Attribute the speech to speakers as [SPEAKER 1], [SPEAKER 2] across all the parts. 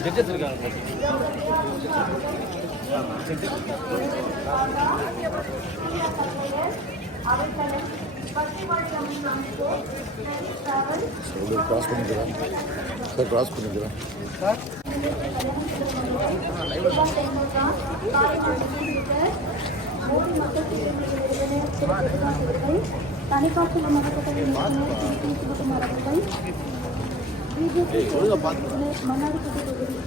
[SPEAKER 1] Sir cross பண்ணிக்கிறேன் sir cross பண்ணிக்கிறேன்
[SPEAKER 2] தனிக்காட்சி மன்னர்கள் பிஜேபி மன்னாடி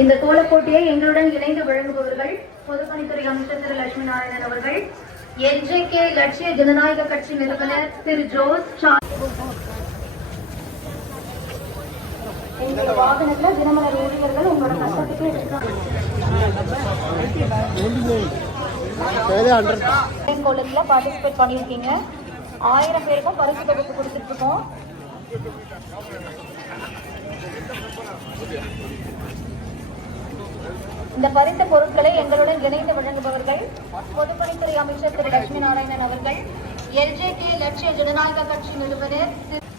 [SPEAKER 2] இந்த கோலப்போட்டியை எங்களுடன் இணைந்து வழங்குபவர்கள் பொதுப்பணித்துறை அமைச்சர் திரு லட்சுமி நாராயணன் அவர்கள் எல்ஜேகே லட்சிய ஜனநாயக கட்சி நிறுவனர் திரு ஜோஸ் சா- எங்களோட வாகனத்துல தினமலர் ஊழியர்கள் உங்களோட கஷ்டத்துக்கு எடுத்துக்கலாம் கோலத்துல பார்ட்டிசிபேட் பண்ணியிருக்கீங்க. ஆயிரம் பேருக்கும் பரிசு தொகுப்பு கொடுத்துட்டு இருக்கோம். இந்த பரிசு பொருட்களை எங்களுடன் இணைந்து வழங்குபவர்கள் பொதுப்பணித்துறை அமைச்சர் திரு லட்சுமி நாராயணன் அவர்கள் எல்ஜேகே லட்சிய ஜனநாயக கட்சி நிறுவனர்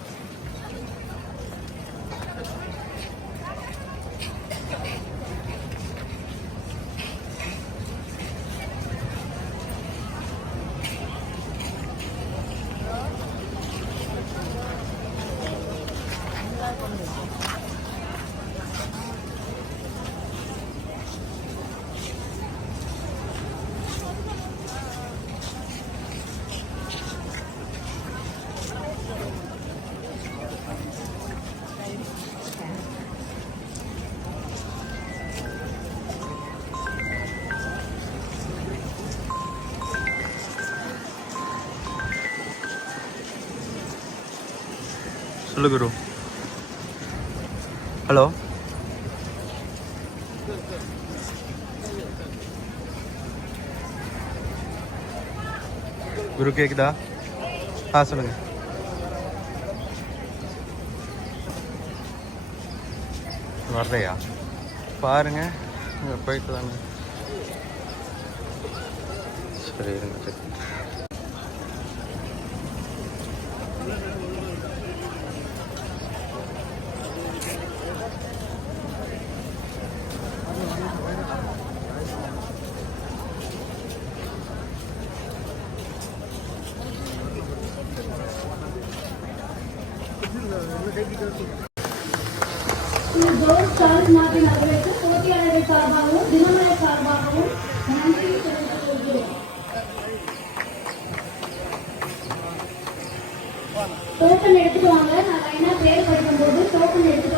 [SPEAKER 3] சொல்லு குரு ஹலோ குரு கேக்குதா? ஆ சொல்லுங்க. வர்றையா? பாருங்க. போயிட்டு தாங்க சரி இருங்க
[SPEAKER 2] ஜோஸ் சார்ல்ஸ் மார்டின் அவர்களுக்கு போட்டியாளர்கள் சார்பாகவும் தினமலர் சார்பாகவும் நன்றியை தெரிவித்துக் கொள்கிறோம் டோக்கன் எடுத்துட்டு வாங்க. நான் லைனா பேர் படிக்கும்போது டோக்கன் எடுத்துட்டு